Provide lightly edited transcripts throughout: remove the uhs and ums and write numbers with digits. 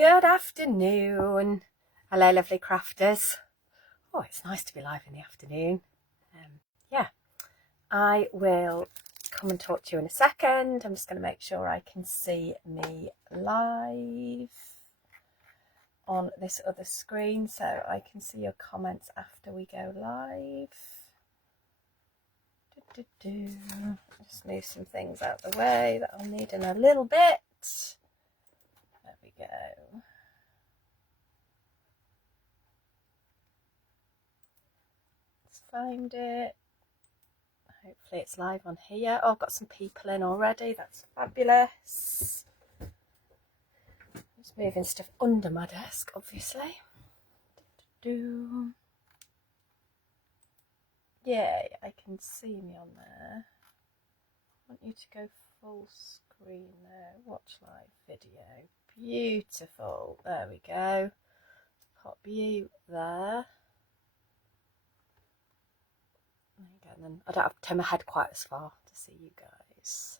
Good afternoon. Hello, lovely crafters. Oh, it's nice to be live in the afternoon. Yeah, I will come and talk to you in a second. I'm just going to make sure I can see me live on this other screen so I can see your comments after we go live. Just move some things out of the way that I'll need in a little bit. There we go. Let's find it. Hopefully it's live on here. Oh, I've got some people in already. That's fabulous. Just moving stuff under my desk, obviously. Yay, I can see me on there. I want you to go full screen there. Watch live video. Beautiful. There we go. Pop you there. There you go. And then I don't have to turn my head quite as far to see you guys.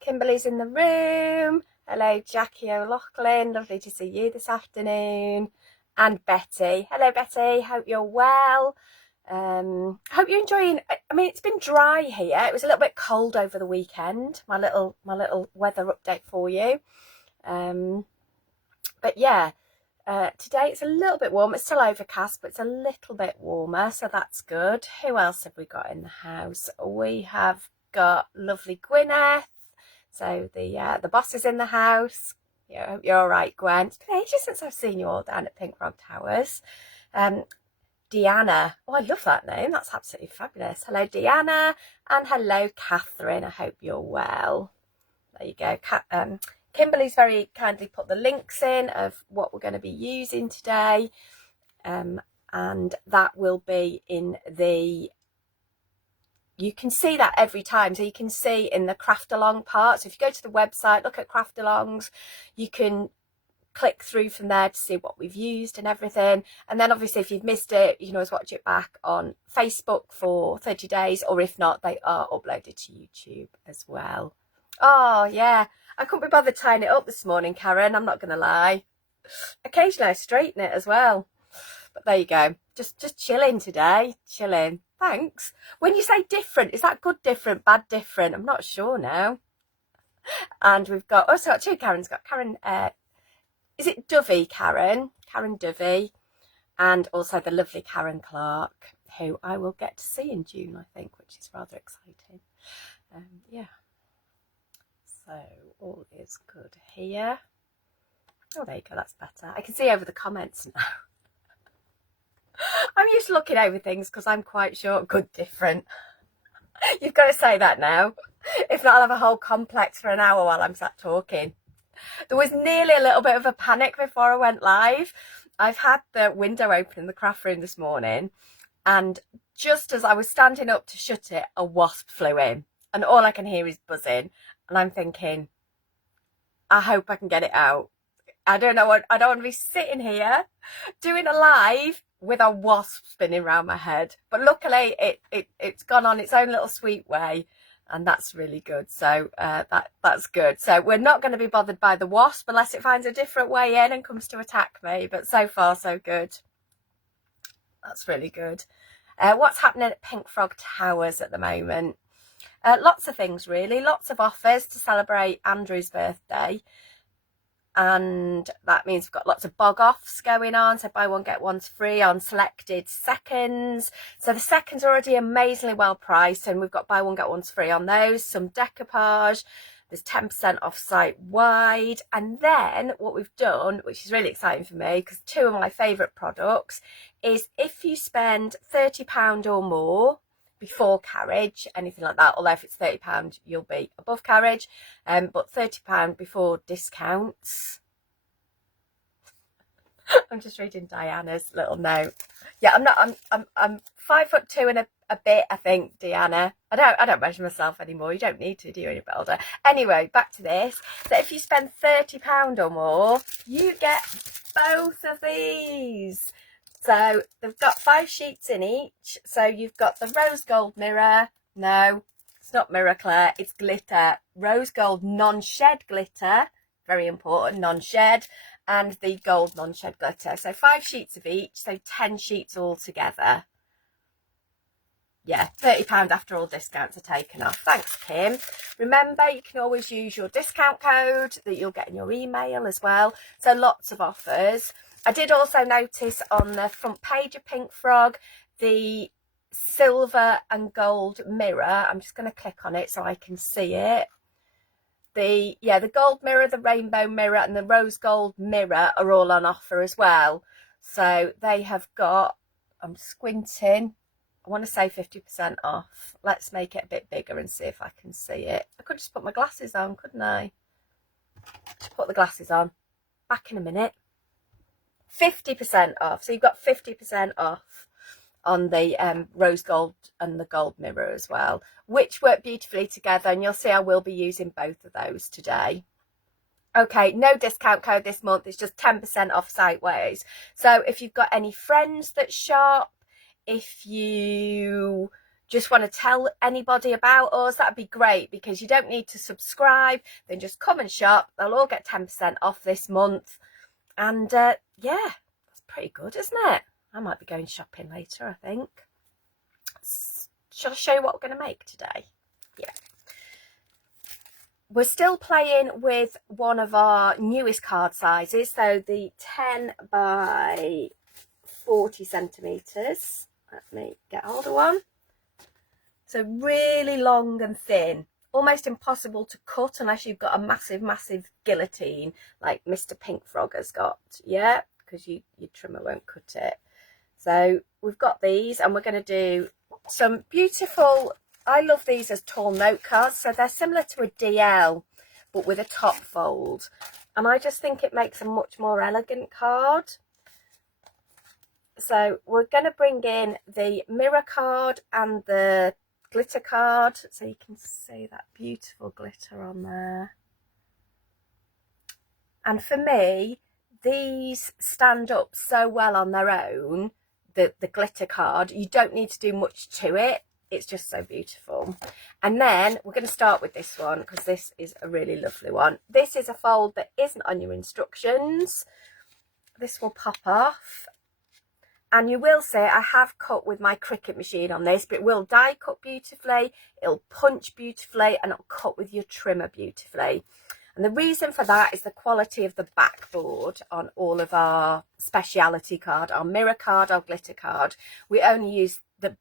Kimberly's in the room. Hello, Jackie O'Loughlin. Lovely to see you this afternoon. And Betty. Hello, Betty. Hope you're well. Hope you're enjoying. I mean, it's been dry here. It was a little bit cold over the weekend. My little weather update for you. But yeah, today it's a little bit warm. It's still overcast, but it's a little bit warmer, so that's good. Who else have we got in the house? We have got lovely Gwyneth. So the boss is in the house. Yeah, I hope you're all right, Gwen. It's been ages since I've seen you all down at Pink Frog Towers. Deanna. Oh, I love that name. That's absolutely fabulous. Hello, Deanna. And hello, Catherine. I hope you're well. There you go. Kimberly's very kindly put the links in of what we're going to be using today. And that will be in the... You can see that every time. So you can see in the craft along part. So if you go to the website, look at craft alongs, you can click through from there to see what we've used and everything. And then obviously if you've missed it, you can always watch it back on Facebook for 30 days, or if not, they are uploaded to YouTube as well. Oh yeah, I couldn't be bothered tying it up this morning, Karen, I'm not gonna lie. Occasionally I straighten it as well, but there you go. Just chilling today, chilling. Thanks. When you say different, is that good different, bad different? I'm not sure now. And we've got also got two Karens. Got Karen, is it Dovey Karen? Karen Dovey, and also the lovely Karen Clark, who I will get to see in June, I think, which is rather exciting. Yeah. So all is good here. Oh, there you go. That's better. I can see over the comments now. I'm used to looking over things because I'm quite short, good, different. You've got to say that now. If not, I'll have a whole complex for an hour while I'm sat talking. There was nearly a little bit of a panic before I went live. I've had the window open in the craft room this morning, and just as I was standing up to shut it, a wasp flew in, and all I can hear is buzzing. And I'm thinking, I hope I can get it out. I don't want to be sitting here doing a live with a wasp spinning around my head. But luckily it's gone on its own little sweet way, and that's really good. So that's good. So we're not going to be bothered by the wasp unless it finds a different way in and comes to attack me. But so far so good. That's really good. What's happening at Pink Frog Towers at the moment? Lots of things really, lots of offers to celebrate Andrew's birthday, and that means we've got lots of bog offs going on. So buy one get one's free on selected seconds. So the seconds are already amazingly well priced, and we've got buy one get one's free on those. Some decoupage, there's 10% off site wide. And then what we've done, which is really exciting for me because two of my favourite products, is if you spend £30 or more before carriage, anything like that, although if it's £30 you'll be above carriage, but £30 before discounts. I'm just reading Diana's little note. Yeah, I'm 5'2" and a bit, I think, Deanna. I don't measure myself anymore. You don't need to, do you, when you're a bit older? Anyway, back to this. So if you spend £30 or more, you get both of these. So they've got 5 sheets in each. So you've got the rose gold mirror. No, it's not mirror, Claire. It's glitter. Rose gold non-shed glitter. very important, non-shed, and the gold non-shed glitter. So 5 sheets of each, so 10 sheets all together. Yeah, £30 after all discounts are taken off. Thanks, Kim. Remember, you can always use your discount code that you'll get in your email as well. So lots of offers. I did also notice on the front page of Pink Frog, the silver and gold mirror. I'm just going to click on it so I can see it. The gold mirror, the rainbow mirror, and the rose gold mirror are all on offer as well. So they have got, I'm squinting, I want to say 50% off. Let's make it a bit bigger and see if I can see it. I could just put my glasses on, couldn't I? Just put the glasses on. Back in a minute. 50% off. So you've got 50% off on the rose gold and the gold mirror as well, which work beautifully together, and you'll see I will be using both of those today. Okay, no discount code this month. It's just 10% off Siteways. So if you've got any friends that shop, if you just want to tell anybody about us, that'd be great, because you don't need to subscribe. Then just come and shop. They'll all get 10% off this month. And yeah, that's pretty good, isn't it? I might be going shopping later, I think. Shall I show you what we're going to make today? Yeah. We're still playing with one of our newest card sizes. So the 10 by 40 centimetres. Let me get hold of one. So really long and thin, almost impossible to cut unless you've got a massive, massive guillotine like Mr. Pink Frog has got. Yeah, because your trimmer won't cut it. So we've got these, and we're going to do some beautiful, I love these as tall note cards. So they're similar to a DL, but with a top fold. And I just think it makes a much more elegant card. So we're going to bring in the mirror card and the glitter card, so you can see that beautiful glitter on there. And for me, these stand up so well on their own, the glitter card. You don't need to do much to it. It's just so beautiful. And then we're going to start with this one, because this is a really lovely one. This is a fold that isn't on your instructions. This will pop off. And you will see I have cut with my Cricut machine on this, but it will die cut beautifully, it'll punch beautifully, and it'll cut with your trimmer beautifully. And the reason for that is the quality of the backboard on all of our speciality card, our mirror card, our glitter card. We only use the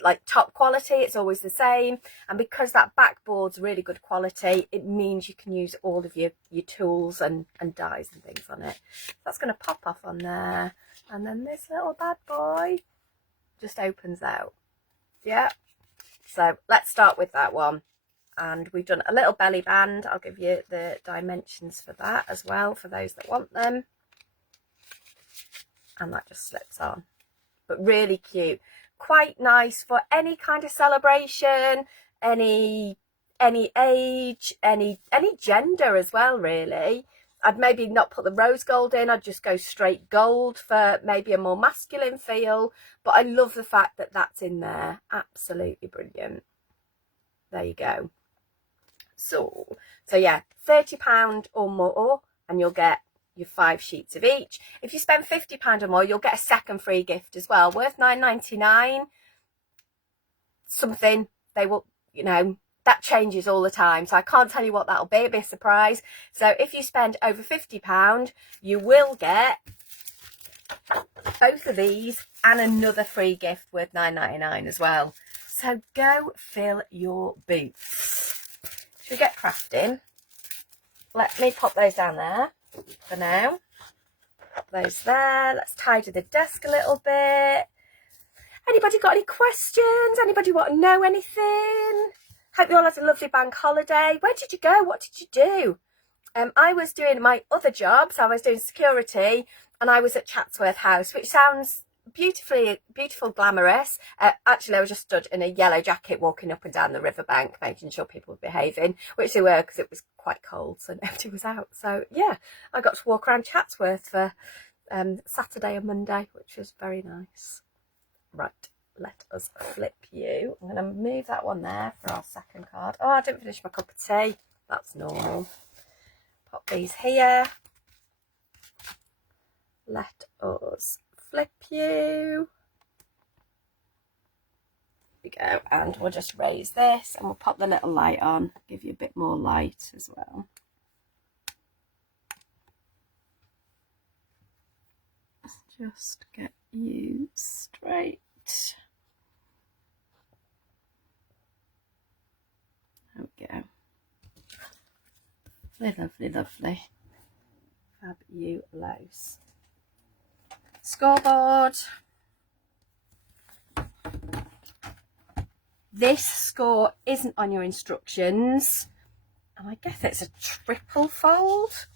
like top quality, it's always the same. And because that backboard's really good quality, it means you can use all of your tools and dies and things on it. That's going to pop off on there. And then this little bad boy just opens out. Yeah. So let's start with that one. And we've done a little belly band. I'll give you the dimensions for that as well, for those that want them. And that just slips on. But really cute. Quite nice for any kind of celebration, any age, any gender as well, really. I'd maybe not put the rose gold in. I'd just go straight gold for maybe a more masculine feel. But I love the fact that that's in there. Absolutely brilliant. There you go. So yeah, £30 or more, and you'll get your 5 sheets of each. If you spend £50 or more, you'll get a second free gift as well, worth £9.99. Something they will, you know, that changes all the time, so I can't tell you what that'll be. It'll be a surprise. So if you spend over £50, you will get both of these and another free gift worth £9.99 as well. So go fill your boots. Should we get crafting? Let me pop those down there for now. Pop those there. Let's tidy the desk a little bit. Anybody got any questions? Anybody want to know anything? Hope you all had a lovely bank holiday. Where did you go? What did you do? I was doing my other job, so I was doing security, and I was at Chatsworth House, which sounds beautiful, glamorous. Actually, I was just stood in a yellow jacket walking up and down the riverbank, making sure people were behaving, which they were, because it was quite cold, so nobody was out. So yeah, I got to walk around Chatsworth for Saturday and Monday, which was very nice. Right, let us flip you. I'm going to move that one there for our second card. Oh, I didn't finish my cup of tea. That's normal. Pop these here. Let us flip you. There we go, and we'll just raise this and we'll pop the little light on, give you a bit more light as well. Just get you straight. There we go. Lovely, lovely, lovely. Fabulous. Scoreboard. This score isn't on your instructions, and I guess it's a triple fold,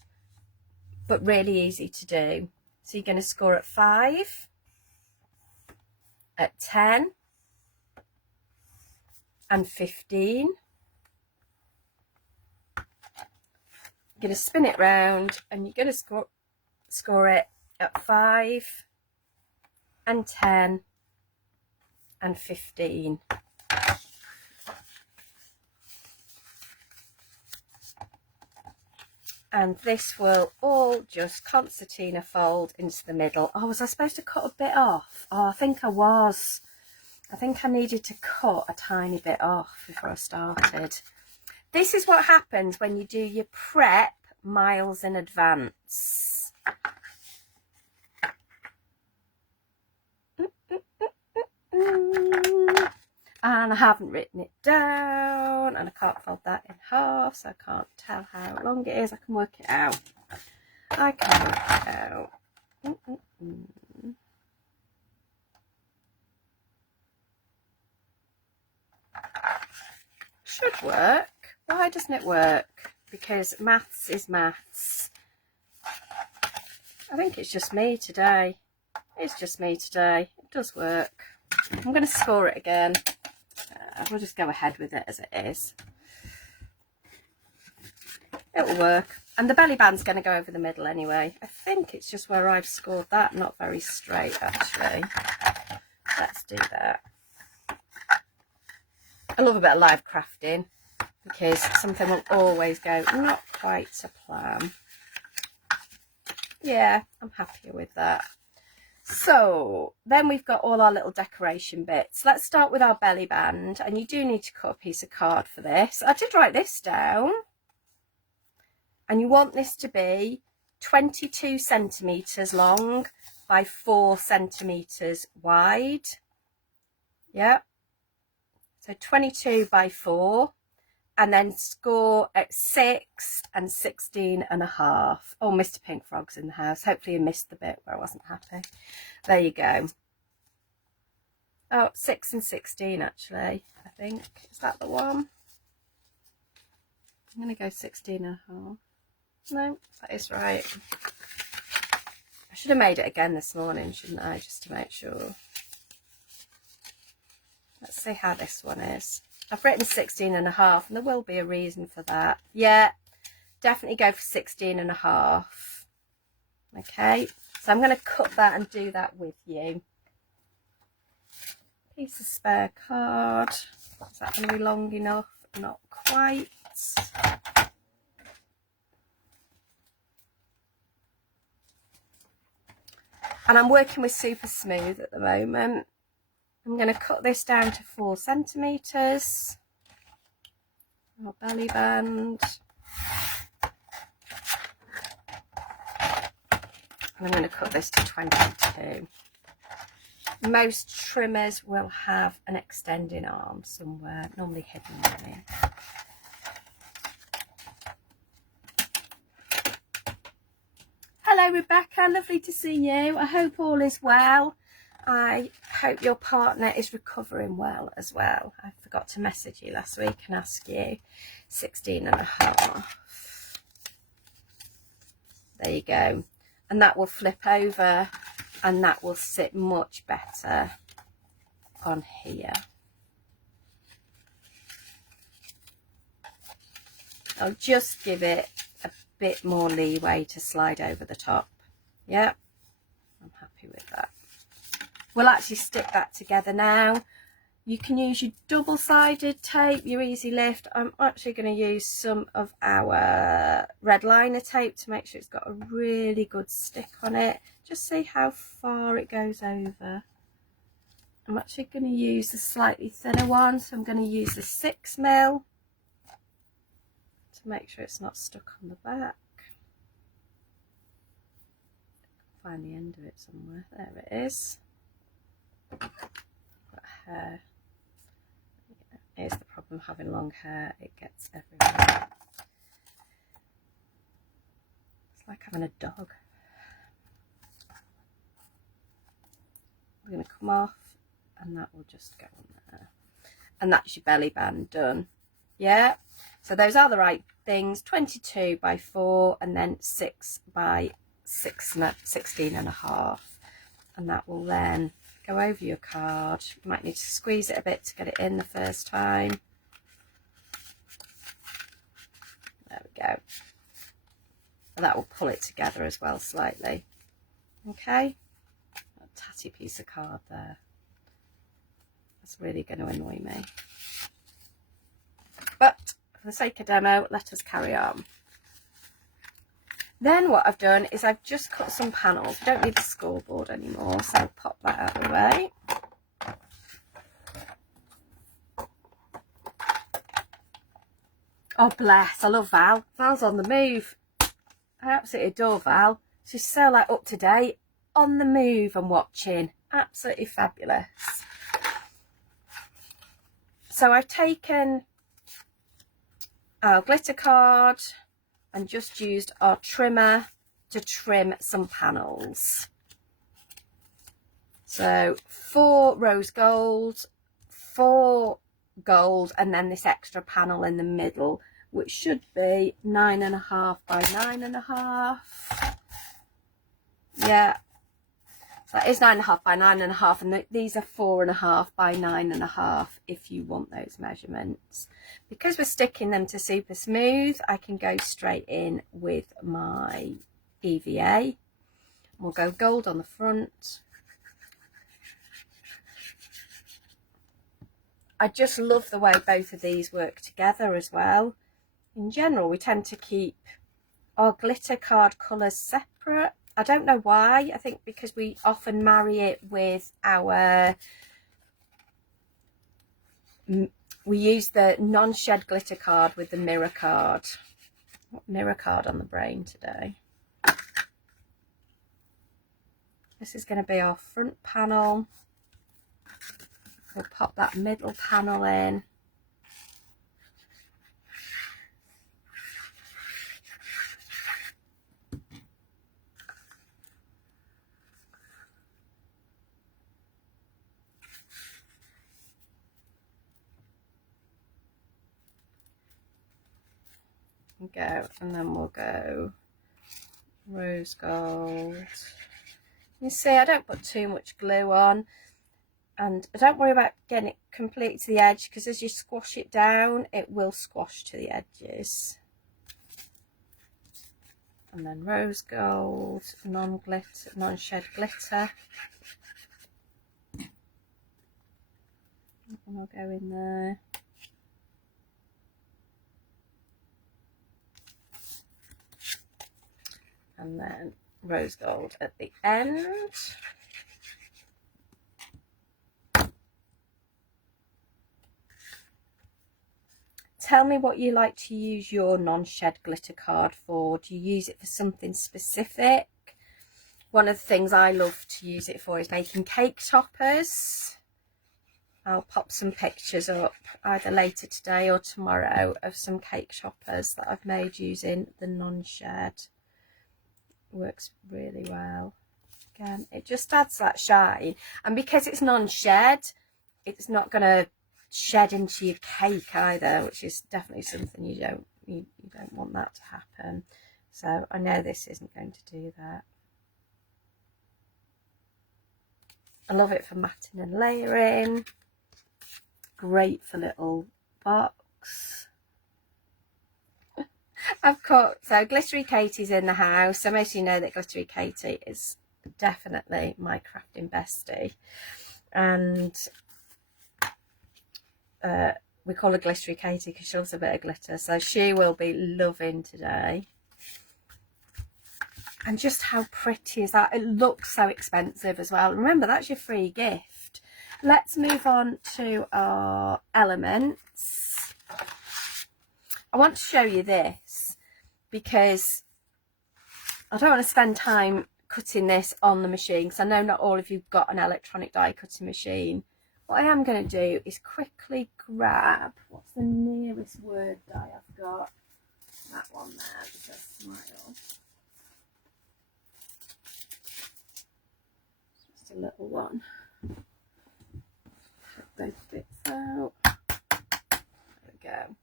but really easy to do. So you're going to score at 5, at 10, and 15. You're going to spin it round, and you're going to score it at 5, and 10, and 15. And this will all just concertina fold into the middle. Oh, was I supposed to cut a bit off? Oh, I think I was. I think I needed to cut a tiny bit off before I started. This is what happens when you do your prep miles in advance. And I haven't written it down, and I can't fold that in half, so I can't tell how long it is. I can work it out. I can work it out. Should work. Why doesn't it work? Because maths is maths. I think it's just me today. It's just me today. It does work. I'm going to score it again. We'll just go ahead with it as it is. It will work. And the belly band's going to go over the middle anyway. I think it's just where I've scored that, not very straight actually. Let's do that. I love a bit of live crafting because something will always go not quite to plan. Yeah, I'm happier with that. So then we've got all our little decoration bits. Let's start with our belly band, and you do need to cut a piece of card for this. I did write this down, and you want this to be 22 centimetres long by 4 centimetres wide. Yeah, so 22 by 4, and then score at 6 and 16 and a half. Oh, Mr. Pink Frog's in the house. Hopefully you missed the bit where I wasn't happy. There you go. Oh, 6 and 16 actually, I think. Is that the one? I'm going to go 16 and a half. No, that is right. I should have made it again this morning, shouldn't I, just to make sure. Let's see how this one is. I've written 16 and a half, and there will be a reason for that. Yeah, definitely go for 16 and a half. Okay, so I'm going to cut that and do that with you. Piece of spare card. Is that going to be long enough? Not quite. And I'm working with super smooth at the moment. I'm going to cut this down to 4 centimetres. Our belly band. And I'm going to cut this to 22. Most trimmers will have an extending arm somewhere, normally hidden really. Hello Rebecca, lovely to see you. I hope all is well. I hope your partner is recovering well as well. I forgot to message you last week and ask you. 16 and a half. There you go. And that will flip over and that will sit much better on here. I'll just give it a bit more leeway to slide over the top. Yeah, I'm happy with that. We'll actually stick that together now. You can use your double-sided tape, your Easy Lift. I'm actually going to use some of our red liner tape to make sure it's got a really good stick on it. Just see how far it goes over. I'm actually going to use the slightly thinner one, so I'm going to use the 6mm to make sure it's not stuck on the back. Find the end of it somewhere. There it is. Got hair. Here's the problem, having long hair, it gets everywhere. It's like having a dog. We're going to come off, and that will just go on there. And that's your belly band done. Yeah, so those are the right things. 22 by 4 and then 6 by 16.5, and that will then go over your card. You might need to squeeze it a bit to get it in the first time. There we go. And that will pull it together as well slightly. Okay, a tatty piece of card there. That's really going to annoy me. But for the sake of demo, let us carry on. Then what I've done is I've just cut some panels. Don't need the scoreboard anymore, so I'll pop that out of the way. Oh bless, I love Val. Val's on the move. I absolutely adore Val. She's so like up to date, on the move and watching. Absolutely fabulous. So I've taken our glitter card and just used our trimmer to trim some panels. So 4 rose gold, 4 gold, and then this extra panel in the middle, which should be 9.5 by 9.5. Yeah, so that is 9.5 by 9.5, and these are 4.5 by 9.5 if you want those measurements. Because we're sticking them to super smooth, I can go straight in with my EVA. We'll go gold on the front. I just love the way both of these work together as well. In general, we tend to keep our glitter card colours separate. I don't know why. I think because we often marry it with our... We use the non-shed glitter card with the mirror card. What mirror card on the brain today? This is going to be our front panel. We'll pop that middle panel in. Go, and then we'll go rose gold. You see, I don't put too much glue on, and don't worry about getting it completely to the edge, because as you squash it down, it will squash to the edges. And then rose gold, non-glitter, non-shed glitter. And I'll go in there. And then rose gold at the end. Tell me what you like to use your non-shed glitter card for. Do you use it for something specific? One of the things I love to use it for is making cake toppers. I'll pop some pictures up either later today or tomorrow of some cake toppers that I've made using the non-shed. Works really well. Again, it just adds that shine, and because it's non-shed, it's not going to shed into your cake either, which is definitely something you don't want that to happen. So I know this isn't going to do that. I love it for matting and layering. Great for little box. I've got, so Glittery Katie's in the house, so most of you know that Glittery Katie is definitely my crafting bestie, and we call her Glittery Katie because she loves a bit of glitter, so she will be loving today. And just how pretty is that? It looks so expensive as well. Remember, that's your free gift. Let's move on to our elements. I want to show you this because I don't want to spend time cutting this on the machine because I know not all of you've got an electronic die cutting machine. What I am going to do is quickly grab, what's the nearest word die I've got? That one there, just a smile. Just a little one. Take both bits out. There we go.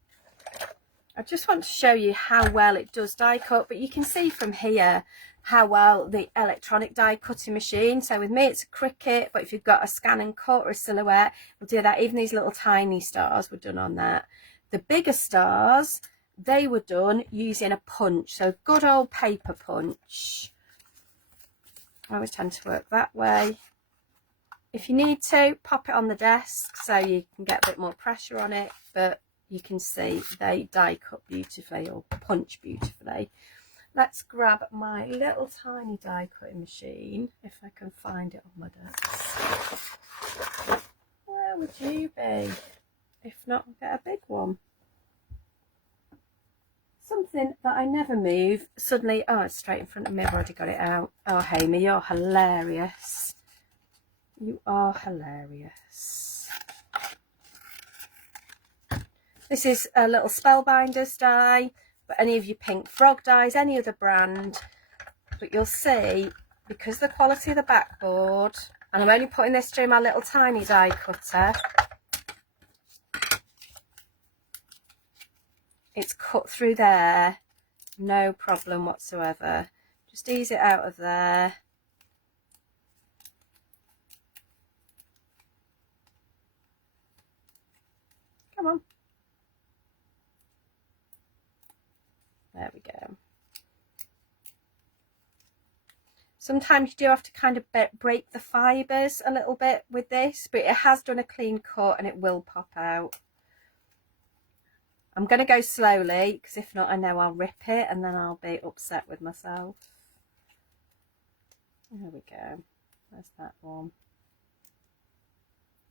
I just want to show you how well it does die cut, but you can see from here how well the electronic die cutting machine, so with me it's a Cricut, but if you've got a scan and cut or a silhouette, we'll do that. Even these little tiny stars were done on that. The bigger stars, they were done using a punch, so good old paper punch. I always tend to work that way. If you need to, pop it on the desk so you can get a bit more pressure on it, but you can see they die cut beautifully, or punch beautifully. Let's grab my little tiny die cutting machine, if I can find it on my desk. Where would you be? If not, I'll get a big one. Something that I never move, suddenly, oh, it's straight in front of me, I've already got it out. Oh, Hamey, you're hilarious. You are hilarious. This is a little Spellbinders die, but any of your pink frog dies, any other brand. But you'll see, because of the quality of the backboard, and I'm only putting this through my little tiny die cutter, it's cut through there, no problem whatsoever. Just ease it out of there. Come on. There we go. Sometimes you do have to kind of break the fibres a little bit with this, but it has done a clean cut and it will pop out. I'm going to go slowly because if not, I know I'll rip it and then I'll be upset with myself. There we go. There's that one.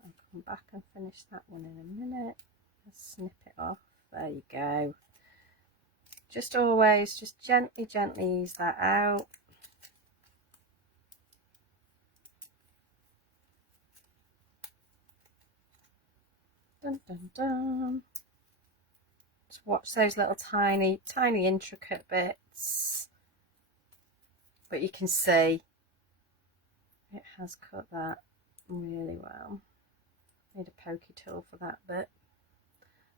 I'll come back and finish that one in a minute. Just snip it off. There you go. Just always just gently ease that out. Dun, dun, dun. Just watch those little tiny intricate bits, but you can see it has cut that really well. Need a pokey tool for that bit.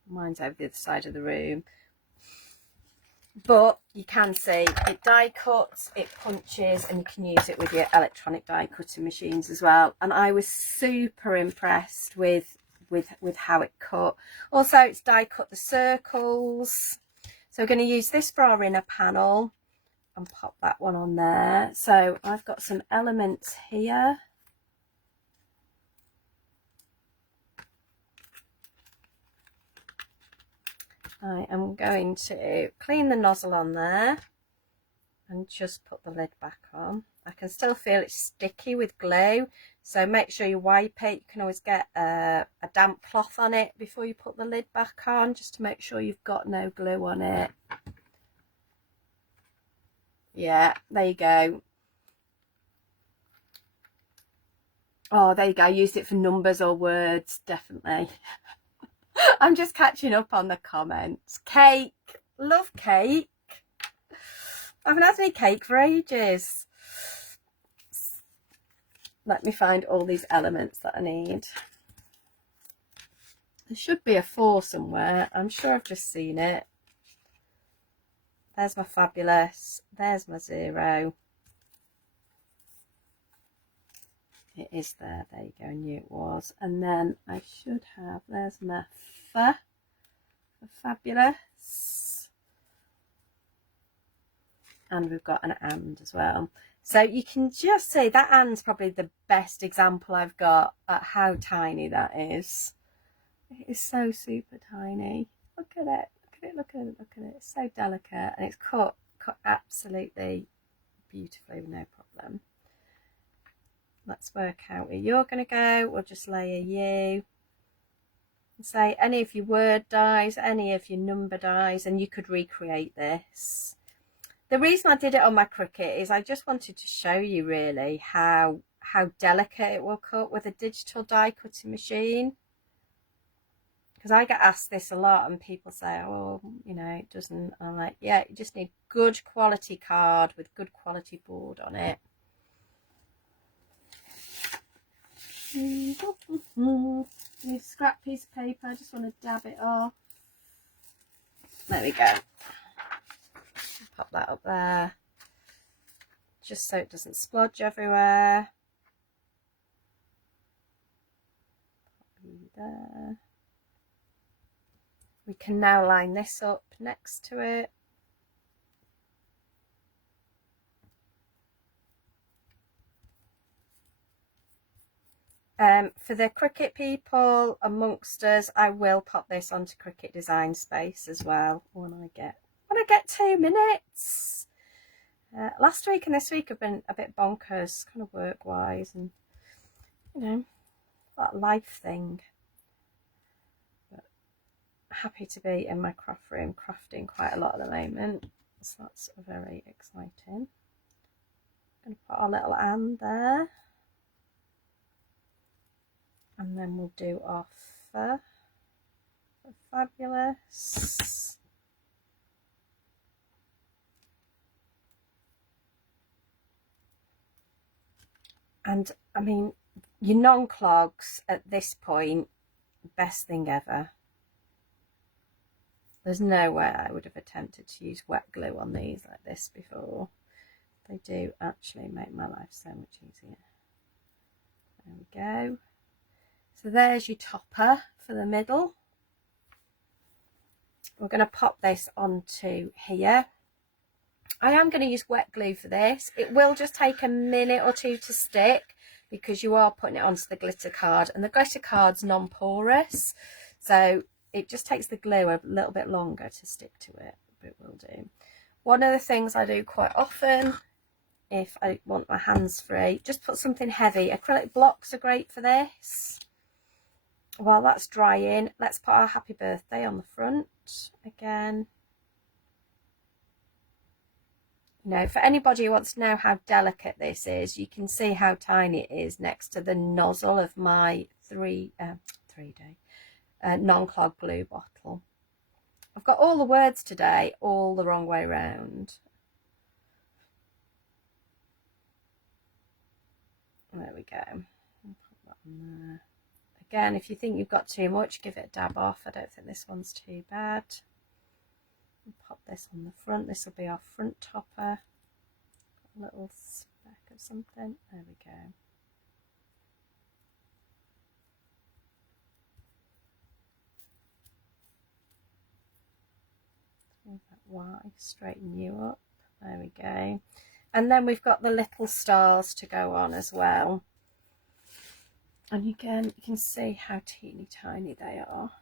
Mine's over the other side of the room. But you can see it die cuts, it punches, and you can use it with your electronic die cutting machines as well. And I was super impressed with how it cut. Also, it's die cut the circles. So we're going to use this for our inner panel and pop that one on there. So I've got some elements here. I am going to clean the nozzle on there and just put the lid back on. I can still feel it's sticky with glue, so make sure you wipe it. You can always get a damp cloth on it before you put the lid back on, just to make sure you've got no glue on it. Yeah, there you go. Oh, there you go. I used it for numbers or words, definitely. I'm just catching up on the comments. Cake. Love cake. I haven't had any cake for ages. Let me find all these elements that I need. There should be a 4 somewhere. I'm sure I've just seen it. There's my fabulous. There's my 0. It is there. There you go. I knew it was. And then I should have. There's my fabulous. And we've got an and as well. So you can just see that and's probably the best example I've got at how tiny that is. It is so super tiny. Look at it, look at it, look at it, look at it. It's so delicate, and it's cut absolutely beautifully with no problem. Let's work out where you're going to go. We'll just lay a U. Say any of your word dies, any of your number dies, and you could recreate this. The reason I did it on my Cricut is I just wanted to show you really how delicate it will cut with a digital die cutting machine. Because I get asked this a lot and people say, oh, you know, it doesn't. I'm like, yeah, you just need good quality card with good quality board on it. This scrap piece of paper, I just want to dab it off. There we go. Pop that up there, just so it doesn't splodge everywhere. There. We can now line this up next to it. For the Cricut people amongst us, I will pop this onto Cricut Design Space as well when I get 2 minutes. Last week and this week have been a bit bonkers, kind of work wise, and you know, that life thing. But happy to be in my craft room crafting quite a lot at the moment, so that's very exciting. I'm going to put our little Anne there. And then we'll do our fur. Fabulous. And I mean, your non-clogs at this point, best thing ever. There's no way I would have attempted to use wet glue on these like this before. They do actually make my life so much easier. There we go. So there's your topper for the middle. We're going to pop this onto here. I am going to use wet glue for this. It will just take a minute or two to stick because you are putting it onto the glitter card, and the glitter card's non-porous, so it just takes the glue a little bit longer to stick to it, but it will do. One of the things I do quite often, if I want my hands free, just put something heavy. Acrylic blocks are great for this. While that's drying, let's put our happy birthday on the front again. You know, for anybody who wants to know how delicate this is, you can see how tiny it is next to the nozzle of my three-day non-clog glue bottle. I've got all the words today all the wrong way round. There we go. I'll put that on there. Again, if you think you've got too much, give it a dab off. I don't think this one's too bad. We'll pop this on the front. This will be our front topper. A little speck of something. There we go. Move that Y, straighten you up. There we go. And then we've got the little stars to go on as well. And again, you can see how teeny tiny they are.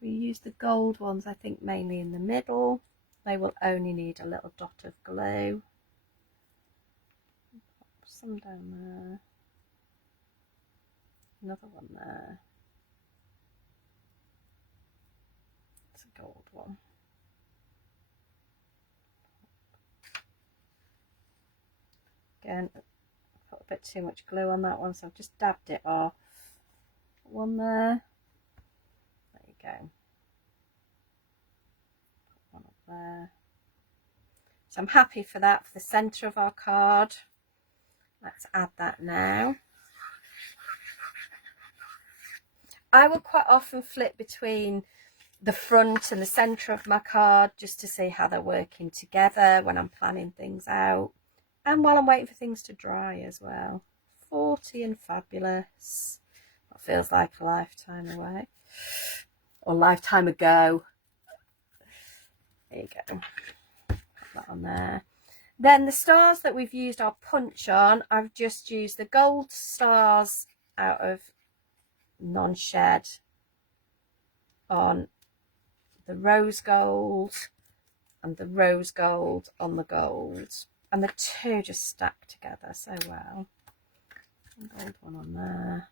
We use the gold ones, I think, mainly in the middle. They will only need a little dot of glue. Pop some down there. Another one there. It's a gold one. Again, put a bit too much glue on that one, so I've just dabbed it off. One there. There you go. Put one up there. So I'm happy for that for the centre of our card. Let's add that now. I will quite often flip between the front and the centre of my card just to see how they're working together when I'm planning things out. And while I'm waiting for things to dry as well. 40 and fabulous. That feels like a lifetime away. Or lifetime ago. There you go. Put that on there. Then the stars that we've used our punch on, I've just used the gold stars out of non-shed on the rose gold and the rose gold on the gold, and the two just stack together so well. Gold one on there.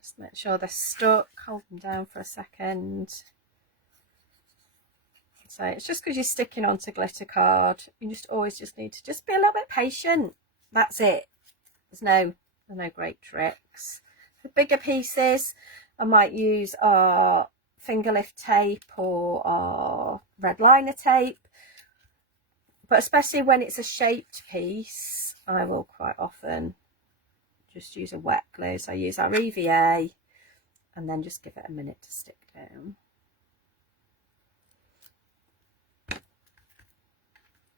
Just make sure they're stuck, hold them down for a second. So it's just because you're sticking onto glitter card, you just always just need to just be a little bit patient. That's it. There's no great tricks. For bigger pieces, I might use our finger lift tape or our red liner tape. But especially when it's a shaped piece, I will quite often just use a wet glue. So I use our EVA and then just give it a minute to stick down.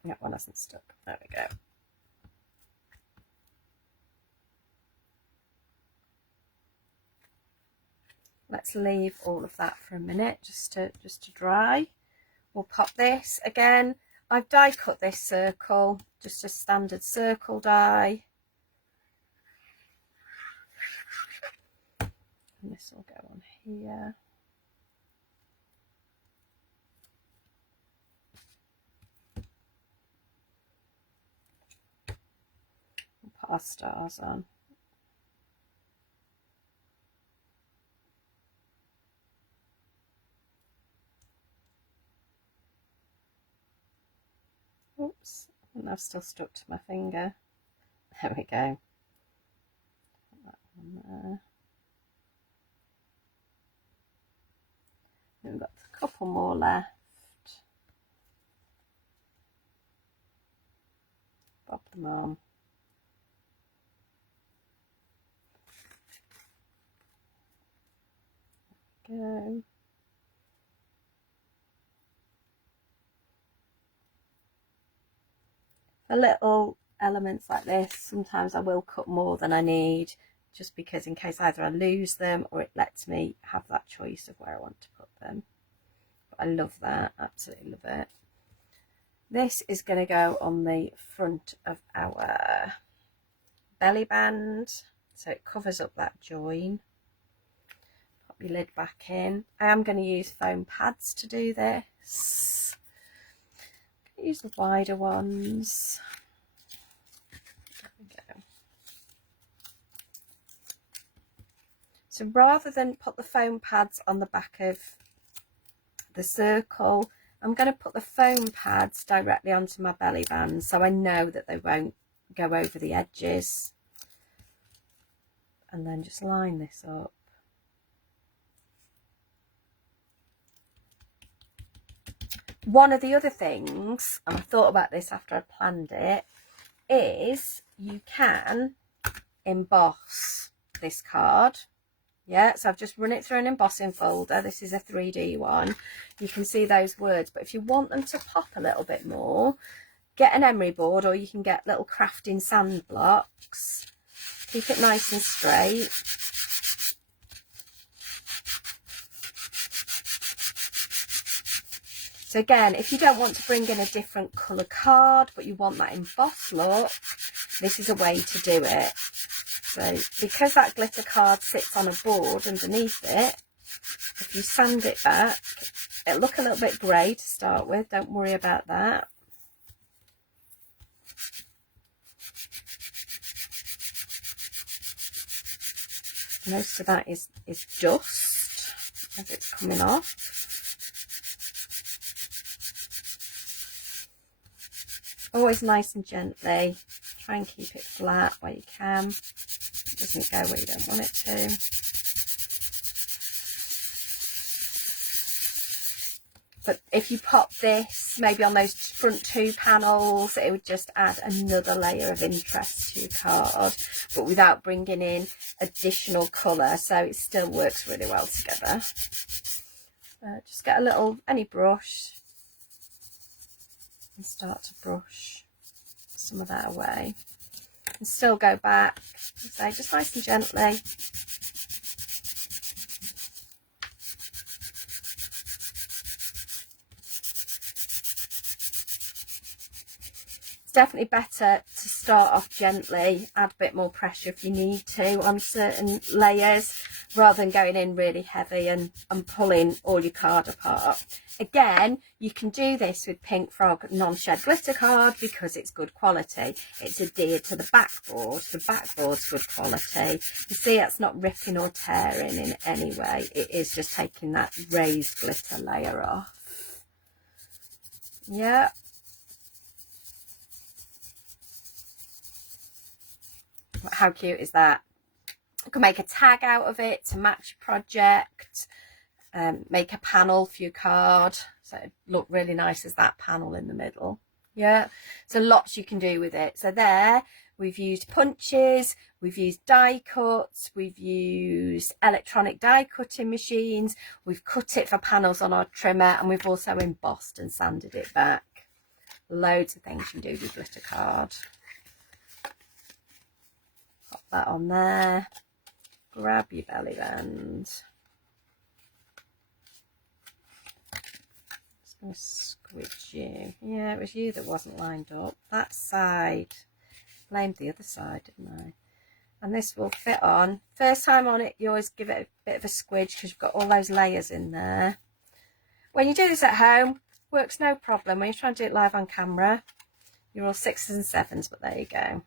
That one hasn't stuck. There we go. Let's leave all of that for a minute just to dry. We'll pop this again. I've die cut this circle, just a standard circle die. And this will go on here. We'll put our stars on. Oops, and I've still stuck to my finger. There we go. Put that one there. We've got a couple more left. Pop them on. There we go. For little elements like this, sometimes I will cut more than I need, just because in case either I lose them or it lets me have that choice of where I want to put them. But I love that, absolutely love it. This is going to go on the front of our belly band, so it covers up that join. Pop your lid back in. I am going to use foam pads to do this. Use the wider ones. There we go. So rather than put the foam pads on the back of the circle, I'm going to put the foam pads directly onto my belly band, so I know that they won't go over the edges. And then just line this up. One of the other things, and I thought about this after I planned it, is you can emboss this card. Yeah, so I've just run it through an embossing folder. This is a 3D one. You can see those words, but if you want them to pop a little bit more, get an emery board, or you can get little crafting sand blocks. Keep it nice and straight. So again, if you don't want to bring in a different colour card, but you want that embossed look, this is a way to do it. So because that glitter card sits on a board underneath it, if you sand it back, it'll look a little bit grey to start with. Don't worry about that. Most of that is dust as it's coming off. Always nice and gently. Try and keep it flat where you can. It doesn't go where you don't want it to. But if you pop this maybe on those front two panels, it would just add another layer of interest to your card, but without bringing in additional colour, so it still works really well together. Just get a little, any brush, and start to brush some of that away. And still go back, so just nice and gently. definitely better to start off gently, add a bit more pressure if you need to on certain layers, rather than going in really heavy and pulling all your card apart. Again, you can do this with Pink Frog non-shed glitter card because it's good quality. It's adhered to the backboard. The backboard's good quality. You see, it's not ripping or tearing in any way. It is just taking that raised glitter layer off. Yeah. How cute is that? You can make a tag out of it to match your project. Make a panel for your card, so it look really nice as that panel in the middle. Yeah, so lots you can do with it. So there we've used punches, we've used die cuts, we've used electronic die cutting machines, we've cut it for panels on our trimmer, and we've also embossed and sanded it back. Loads of things you can do with glitter card. Pop that on there, grab your belly band. Going to squidge you. Yeah, it was you that wasn't lined up. That side. Blamed the other side, didn't I? And this will fit on. First time on it, you always give it a bit of a squidge because you've got all those layers in there. When you do this at home, works no problem. When you're trying to do it live on camera, you're all 6s and 7s, but there you go.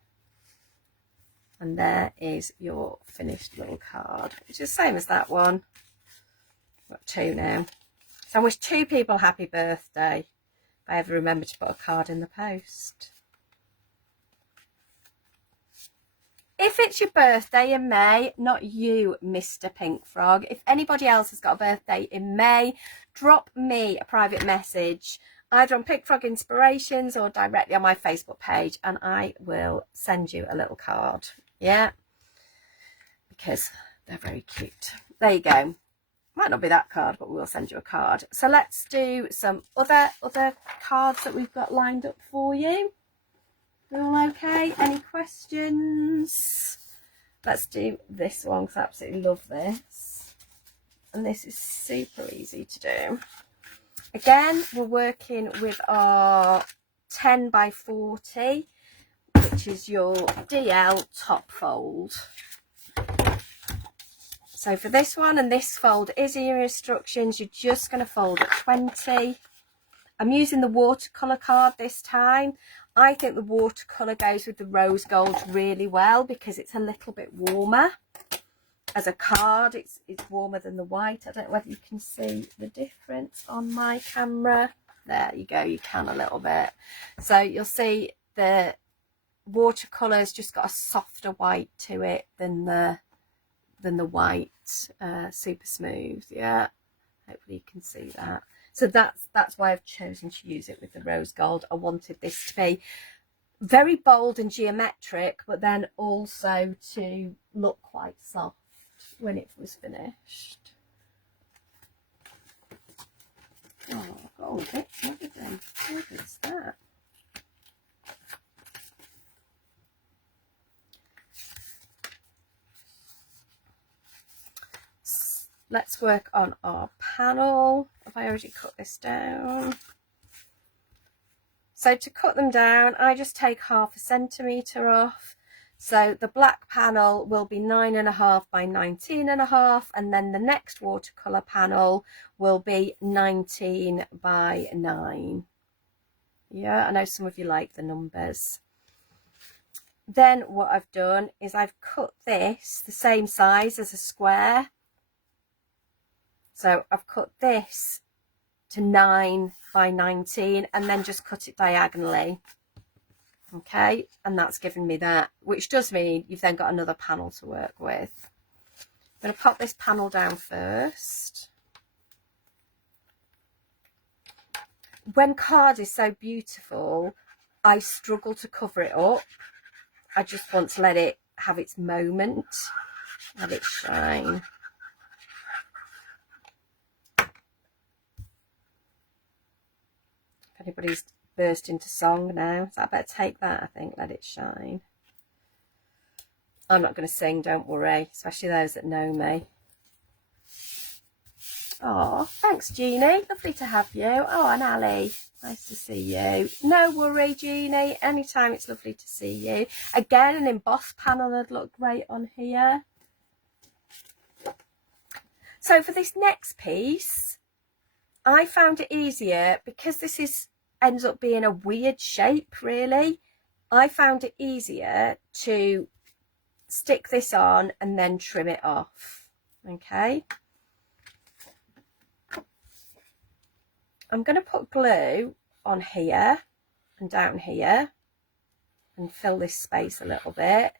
And there is your finished little card, which is the same as that one. Got 2 now. So I wish 2 people happy birthday if I ever remember to put a card in the post. If it's your birthday in May, not you, Mr. Pink Frog, if anybody else has got a birthday in May, drop me a private message either on Pink Frog Inspirations or directly on my Facebook page, and I will send you a little card. Yeah, because they're very cute. There you go. Might not be that card, but we'll send you a card. So let's do some other cards that we've got lined up for you. We all okay? Any questions? Let's do this one because I absolutely love this. And this is super easy to do. Again, we're working with our 10 by 40, which is your DL top fold. So for this one, and this fold is in your instructions, you're just going to fold at 20. I'm using the watercolour card this time. I think the watercolour goes with the rose gold really well because it's a little bit warmer. As a card, it's warmer than the white. I don't know whether you can see the difference on my camera. There you go, you can a little bit. So you'll see the watercolour's just got a softer white to it than the white, super smooth. Yeah, hopefully you can see that. So that's why I've chosen to use it with the rose gold. I wanted this to be very bold and geometric, but then also to look quite soft when it was finished. Oh, I've got all a bit of them. What is that? Let's work on our panel. Have I already cut this down? So to cut them down, I just take 1/2 centimetre off. So the black panel will be 9.5 by 19.5, and then the next watercolour panel will be 19 by 9. Yeah, I know some of you like the numbers. Then what I've done is I've cut this the same size as a square. So I've cut this to 9 by 19 and then just cut it diagonally. Okay, and that's given me that, which does mean you've then got another panel to work with. I'm going to pop this panel down first. When card is so beautiful, I struggle to cover it up. I just want to let it have its moment, let it shine. Anybody's burst into song now, so I better take that, I think. Let it shine. I'm not going to sing, don't worry, especially those that know me. Oh, thanks, Jeannie. Lovely to have you. Oh, and Ali, nice to see you. No worry, Jeannie. Anytime, it's lovely to see you. Again, an embossed panel would look great on here. So for this next piece, I found it easier because this ends up being a weird shape, really. I found it easier to stick this on and then trim it off. Okay. I'm going to put glue on here and down here and fill this space a little bit.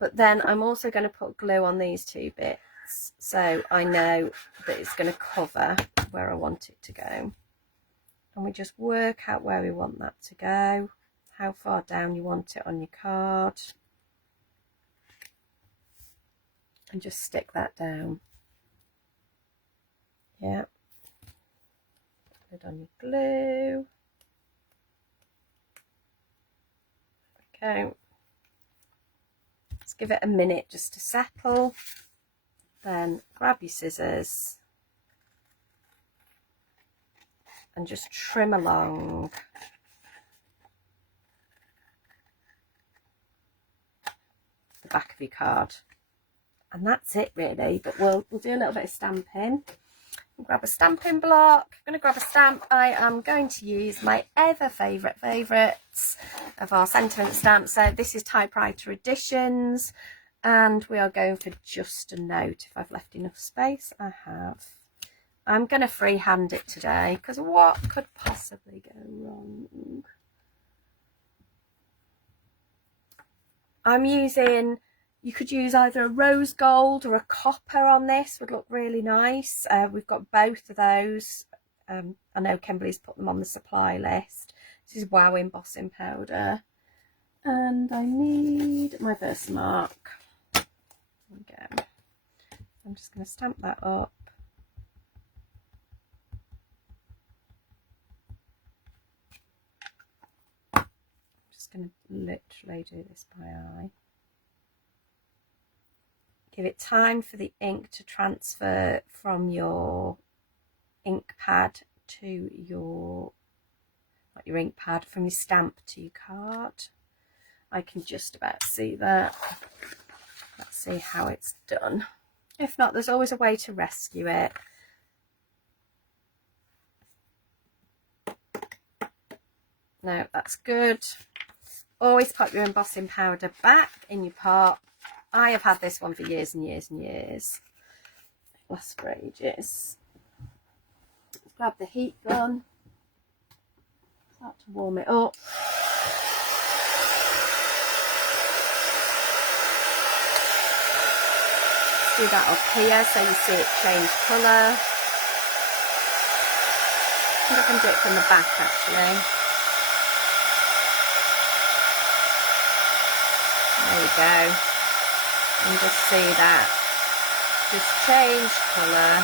But then I'm also going to put glue on these two bits, so I know that it's going to cover where I want it to go. And we just work out where we want that to go, how far down you want it on your card, and just stick that down. Yeah. Put it on your glue. Okay. Let's give it a minute just to settle. Then grab your scissors and just trim along the back of your card. And that's it really, but we'll do a little bit of stamping. Grab a stamping block. I'm going to grab a stamp. I am going to use my ever favourites of our sentiment stamps. So this is Typewriter Editions, and we are going for Just a Note. If I've left enough space, I have. I'm going to freehand it today because what could possibly go wrong? I'm using, you could use either a rose gold or a copper on this, would look really nice. We've got both of those. I know Kimberly's put them on the supply list. This is Wow embossing powder. And I need my Versamark. There we go. I'm just going to stamp that up. I'm just going to literally do this by eye. Give it time for the ink to transfer from your ink pad to your, not your ink pad, from your stamp to your card. I can just about see that. Let's see how it's done. If not, there's always a way to rescue it. No, that's good. Always pop your embossing powder back in your pot. I have had this one for years and years and years. It lasts for ages. Grab the heat gun. Start to warm it up. Do that up here so you see it change colour. I think I can do it from the back actually. There you go. And just see that just change colour.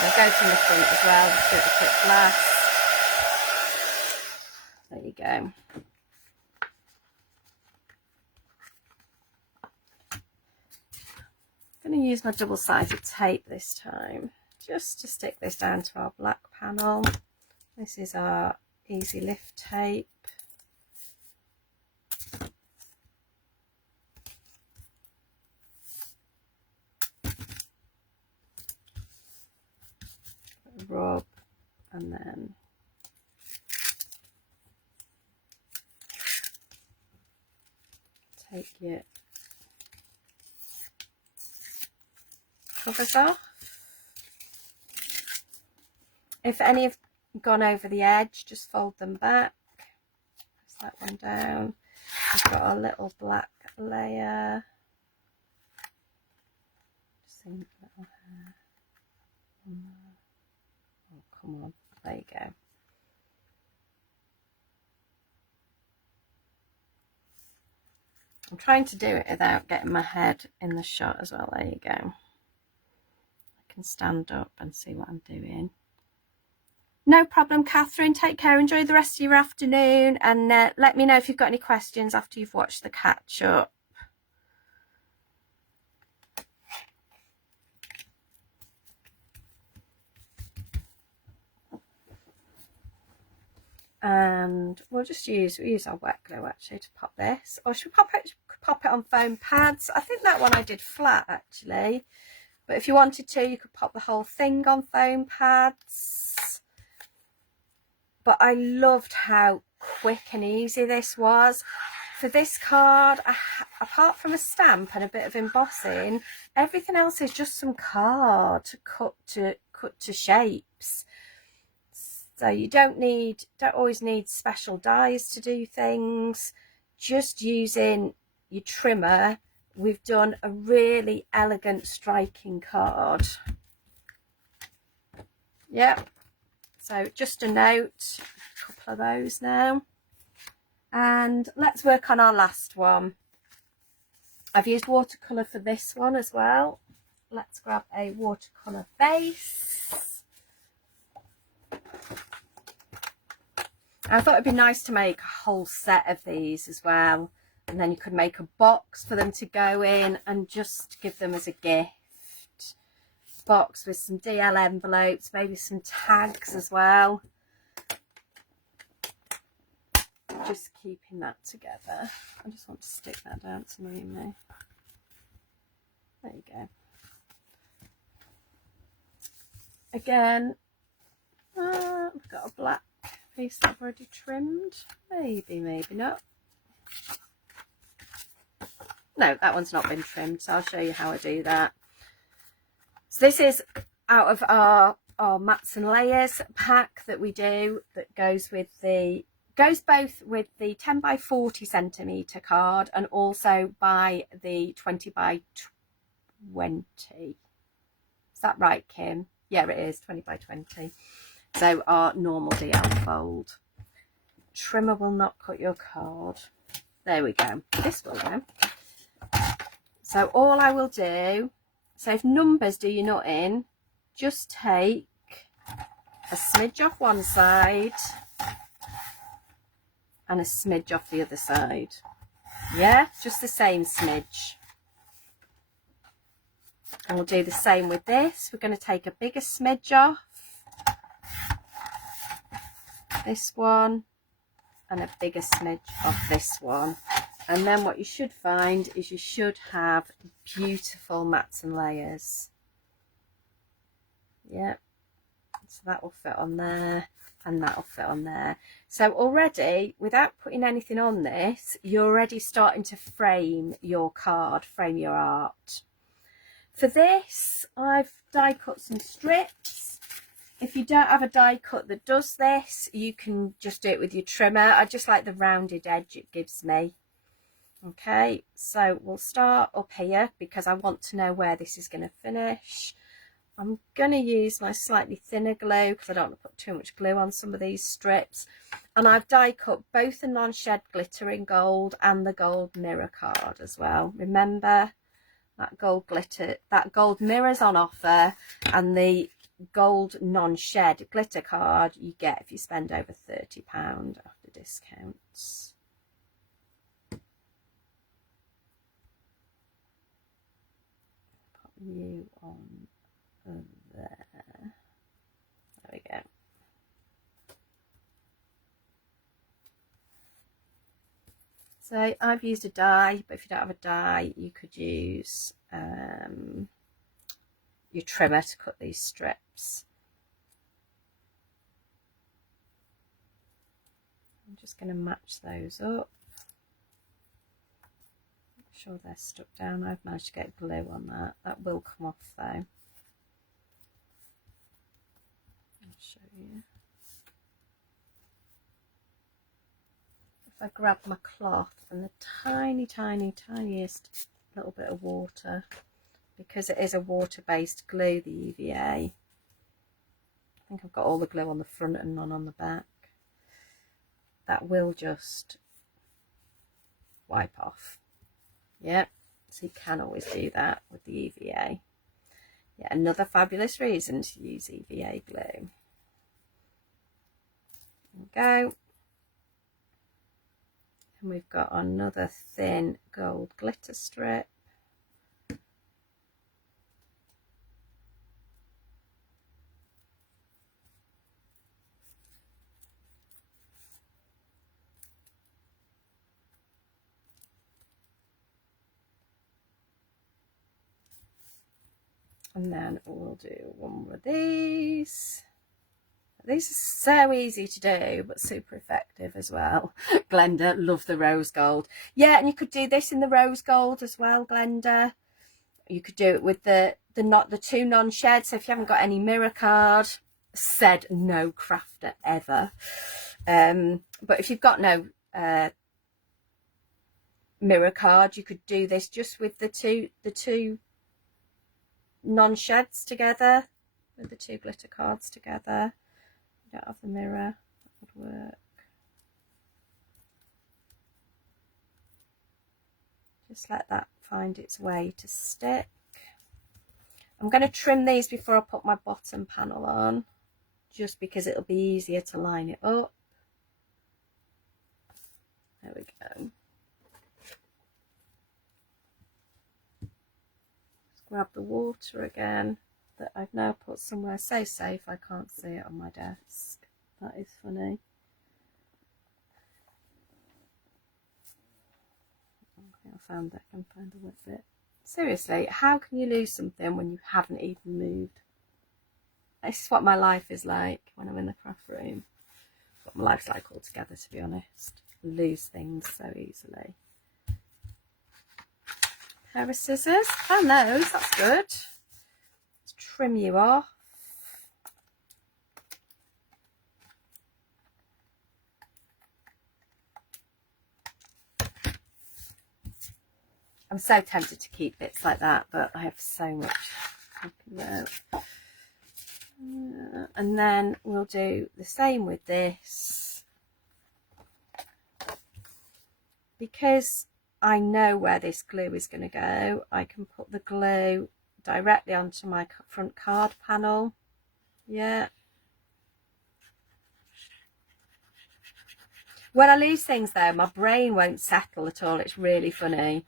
It'll go from the front as well, just do it a quick blast. There you go. I'm going to use my double-sided tape this time, just to stick this down to our black panel. This is our Easy Lift tape. Rub and then take your covers off. If any have gone over the edge, just fold them back. Press that one down. We've got our little black layer. Just see little hair. Oh, come on. There you go. I'm trying to do it without getting my head in the shot as well. There you go. I can stand up and see what I'm doing. No problem, Catherine. Take care. Enjoy the rest of your afternoon, and let me know if you've got any questions after you've watched the catch up. And we'll use our wet glue actually to pop this, or should we pop it on foam pads? I think that one I did flat actually, but if you wanted to, you could pop the whole thing on foam pads. But I loved how quick and easy this was. For this card, apart from a stamp and a bit of embossing, everything else is just some card cut to shapes. So you don't always need special dies to do things. Just using your trimmer, we've done a really elegant striking card. Yep. So just a note, a couple of those now. And let's work on our last one. I've used watercolour for this one as well. Let's grab a watercolour base. I thought it'd be nice to make a whole set of these as well. And then you could make a box for them to go in and just give them as a gift. Box with some DL envelopes, maybe some tags as well. Just keeping that together. I just want to stick that down to me. There you go. Again, I've got a black piece that I've already trimmed. Maybe not. No, that one's not been trimmed, so I'll show you how I do that. So this is out of our mats and layers pack that we do, that goes both with the 10 by 40 centimetre card and also by the 20 by 20. Is that right, Kim? Yeah, it is 20 by 20. So our normal DL fold. Trimmer will not cut your card. There we go. This will go. So all I will do, so if numbers do your nut in, just take a smidge off one side and a smidge off the other side. Yeah, just the same smidge. And we'll do the same with this. We're going to take a bigger smidge off this one and a bigger smidge off this one. And then what you should find is you should have beautiful mats and layers. Yeah, so that will fit on there and that will fit on there. So already, without putting anything on this, you're already starting to frame your card, frame your art. For this, I've die cut some strips. If you don't have a die cut that does this, you can just do it with your trimmer. I just like the rounded edge it gives me. Okay, so we'll start up here because I want to know where this is going to finish. I'm going to use my slightly thinner glue because I don't want to put too much glue on some of these strips. And I've die cut both the non-shed glitter in gold and the gold mirror card as well. Remember, that gold glitter, that gold mirror's on offer, and the gold non-shed glitter card you get if you spend over £30 after discounts. Put you on there. There we go. So I've used a die, but if you don't have a die, you could use your trimmer to cut these strips. I'm just going to match those up. Make sure they're stuck down. I've managed to get glue on that. That will come off though. I'll show you. If I grab my cloth and the tiniest little bit of water, because it is a water-based glue, the EVA. I think I've got all the glue on the front and none on the back. That will just wipe off. Yep, so you can always do that with the EVA. Yeah, another fabulous reason to use EVA glue. There we go. And we've got another thin gold glitter strip. And then we'll do one more of these. These are so easy to do, but super effective as well. Glenda, love the rose gold. Yeah, and you could do this in the rose gold as well, Glenda. You could do it with the two non-sheds. So if you haven't got any mirror card, said no crafter ever. But if you've got no mirror card, you could do this just with the two non-sheds together, with the two glitter cards together. You don't have the mirror, that would work. Just let that find its way to stick. I'm going to trim these before I put my bottom panel on, just because it'll be easier to line it up. There we go. Let's grab the water again that I've now put somewhere so safe I can't see it on my desk. That is funny. Okay, I can find the wet bit. Seriously, how can you lose something when you haven't even moved? This is what my life is like when I'm in the craft room. What my life's like altogether, to be honest. I lose things so easily. Pair of scissors. Found those, that's good. Let's trim you off. I'm so tempted to keep bits like that, but I have so much. And then we'll do the same with this. Because I know where this glue is going to go, I can put the glue directly onto my front card panel. Yeah. When I lose things though, my brain won't settle at all. It's really funny.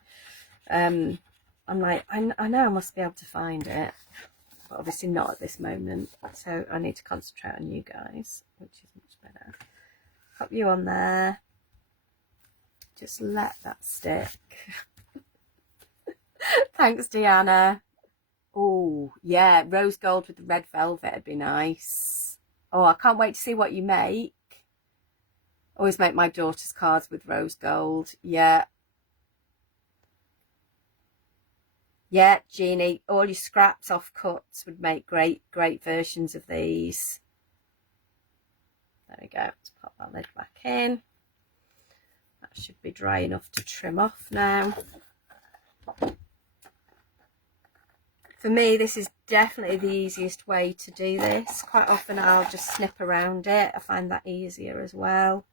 I'm like, I know I must be able to find it, but obviously not at this moment. So I need to concentrate on you guys, which is much better. Pop you on there. Just let that stick. Thanks, Deanna. Oh, yeah, rose gold with the red velvet would be nice. Oh, I can't wait to see what you make. Always make my daughter's cards with rose gold. Yeah. Yeah, Jeannie, all your scraps off cuts would make great versions of these. There we go. Let's pop that lid back in. That should be dry enough to trim off now. For me, this is definitely the easiest way to do this. Quite often I'll just snip around it. I find that easier as well.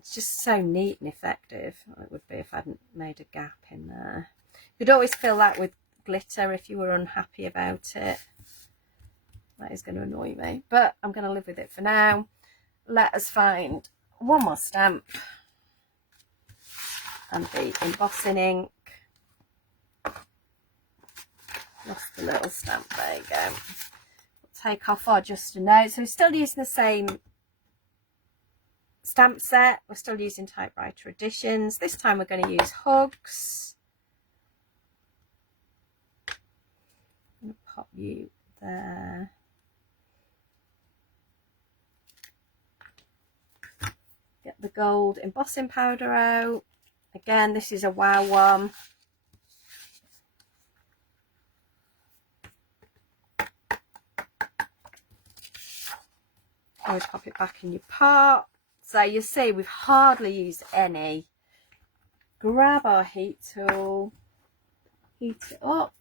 It's just so neat and effective. It would be if I hadn't made a gap in there. You could always fill that with glitter if you were unhappy about it. That is going to annoy me, but I'm going to live with it for now. Let us find one more stamp and the embossing ink. Lost the little stamp, there you go. We'll take off our just a note. So we're still using the same stamp set. We're still using typewriter editions. This time we're going to use Hugs. I'm going to pop you there. Get the gold embossing powder out. Again, this is a wow one. Always pop it back in your pot. So you see we've hardly used any. Grab our heat tool, heat it up.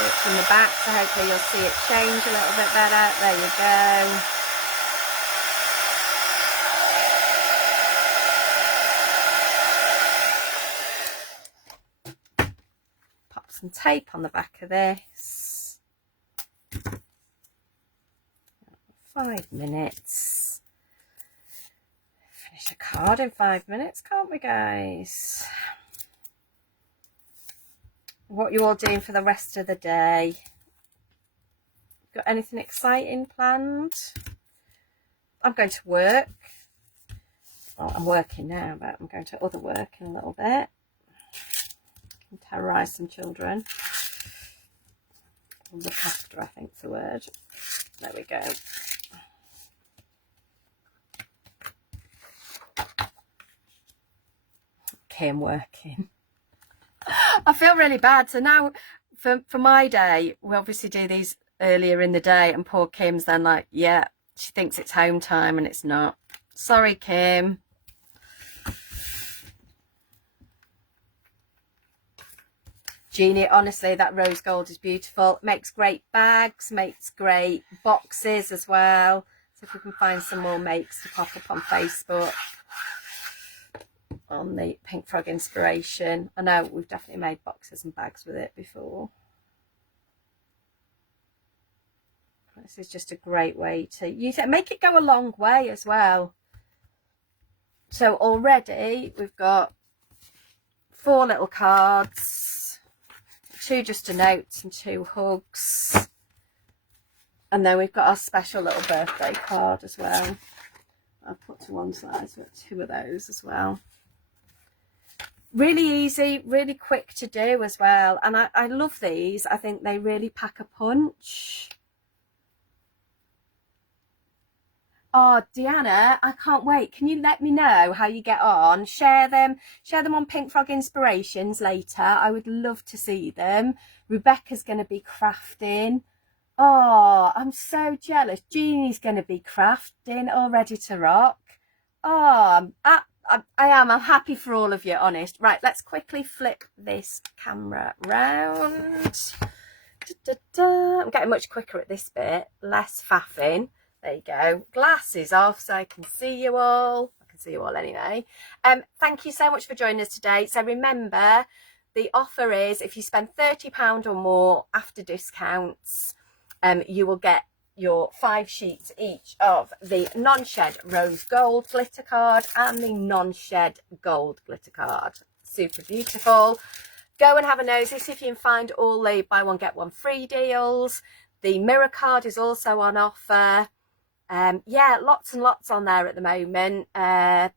It's in the back, so hopefully you'll see it change a little bit better. There you go. Some tape on the back of this. 5 minutes. a card in 5 minutes, can't we, guys? What are you all doing for the rest of the day? Got anything exciting planned? I'm going to work. Well, I'm working now, but I'm going to other work in a little bit. And terrorise some children. Or look after, I think's the word. There we go. Okay, I'm working. I feel really bad. So now for my day, we obviously do these earlier in the day, and poor Kim's then like, yeah, she thinks it's home time and it's not. Sorry, Kim. Jeannie, honestly, that rose gold is beautiful. Makes great bags, makes great boxes as well. So if we can find some more makes to pop up on Facebook on the Pink Frog inspiration. I know we've definitely made boxes and bags with it before. This is just a great way to use it. Make it go a long way as well. So already we've got 4 little cards, 2 just a notes and 2 hugs. And then we've got our special little birthday card as well. I'll put to one side, so 2 of those as well. Really easy, really quick to do as well. And I love these. I think they really pack a punch. Oh, Deanna, I can't wait. Can you let me know how you get on? Share them on Pink Frog Inspirations later. I would love to see them. Rebecca's going to be crafting. Oh, I'm so jealous. Jeannie's going to be crafting, all ready to rock. Oh, I am. I'm happy for all of you, honest. Right, let's quickly flip this camera round. I'm getting much quicker at this bit. Less faffing. There you go. Glasses off so I can see you all. I can see you all anyway. Thank you so much for joining us today. So remember, the offer is if you spend £30 or more after discounts, you will get your 5 sheets each of the non-shed rose gold glitter card and the non-shed gold glitter card. Super beautiful. Go and have a nosy, see if you can find all the buy one get one free deals. The mirror card is also on offer. Yeah, lots and lots on there at the moment. Yeah,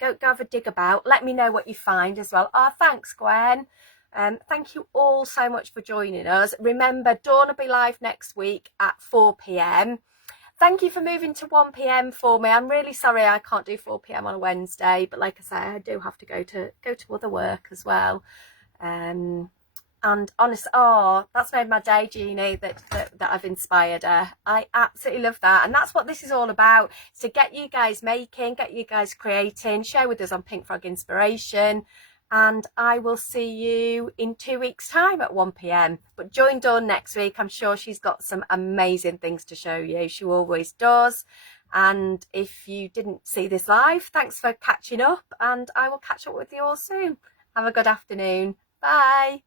go have a dig about. Let me know what you find as well. Oh, thanks, Gwen. Thank you all so much for joining us. Remember, Dawn will be live next week at 4 p.m. Thank you for moving to 1 p.m. for me. I'm really sorry I can't do 4 p.m. on a Wednesday, but like I say, I do have to go to other work as well. And honestly, oh, that's made my day, Jeannie, that I've inspired her. I absolutely love that. And that's what this is all about, to get you guys making, get you guys creating, share with us on Pink Frog Inspiration. And I will see you in 2 weeks' time at 1 p.m. But join Dawn next week. I'm sure she's got some amazing things to show you. She always does. And if you didn't see this live, thanks for catching up. And I will catch up with you all soon. Have a good afternoon. Bye.